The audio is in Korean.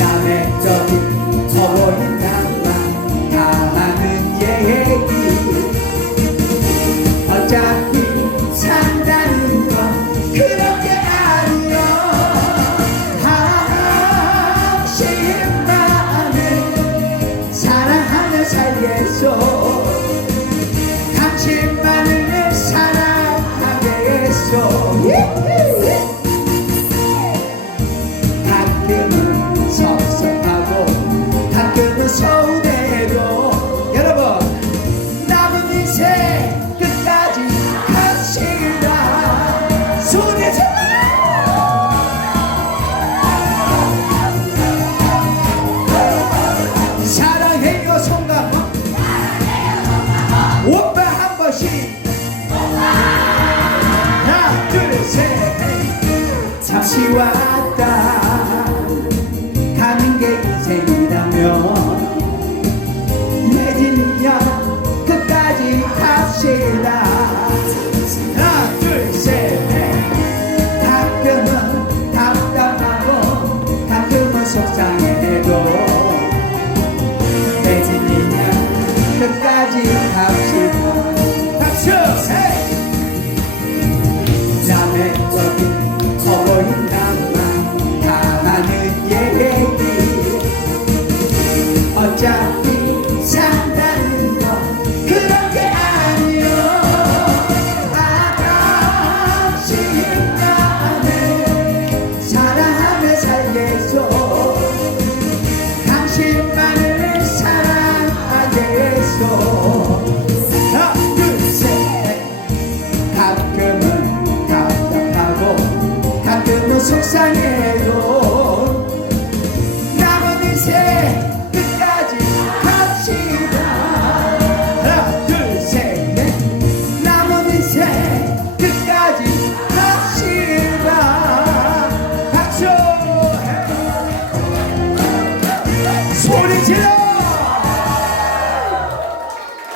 사회적인 서로의 만 다하는 얘기 어차피 산다는 건 그렇게 아니여 하나씩만을 사랑하며 살겠소. しわった 속상해도 남은 인생 끝까지 갑시다. 하나 둘셋넷. 남은 인생 끝까지 갑시다. 박수! 소리 질러!